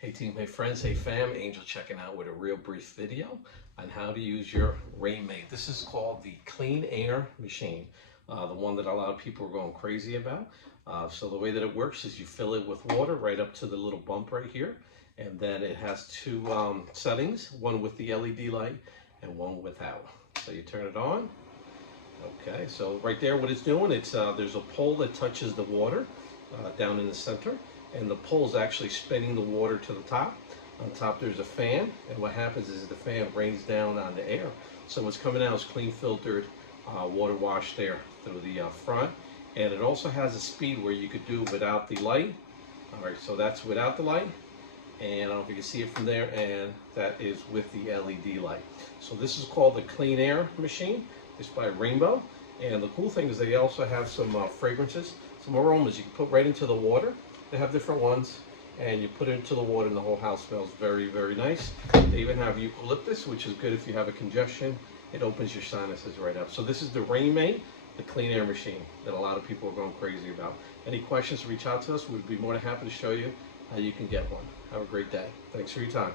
Hey team, hey friends, hey fam, Angel checking out with a real brief video on how to use your Rainmate. This is called the clean air machine, the one that a lot of people are going crazy about. So the way that it works is you fill it with water right up to the little bump right here, and then it has two settings, one with the LED light and one without. So you turn it on. Okay, so right there what it's doing, it's there's a pole that touches the water down in the center, and the pole is actually spinning the water to the top. On top there's a fan, and what happens is the fan rains down on the air. So what's coming out is clean filtered water wash there through the front, and it also has a speed where you could do without the light. All right, so that's without the light, and I don't know if you can see it from there, and that is with the LED light. So this is called the clean air machine. It's by Rainbow, and the cool thing is they also have some fragrances, some aromas you can put right into the water. They have different ones, and you put it into the water and the whole house smells very, very nice. They even have eucalyptus, which is good if you have a congestion. It opens your sinuses right up. So this is the Rainmate, the clean air machine that a lot of people are going crazy about. Any questions, reach out to us. We'd be more than happy to show you how you can get one. Have a great day. Thanks for your time.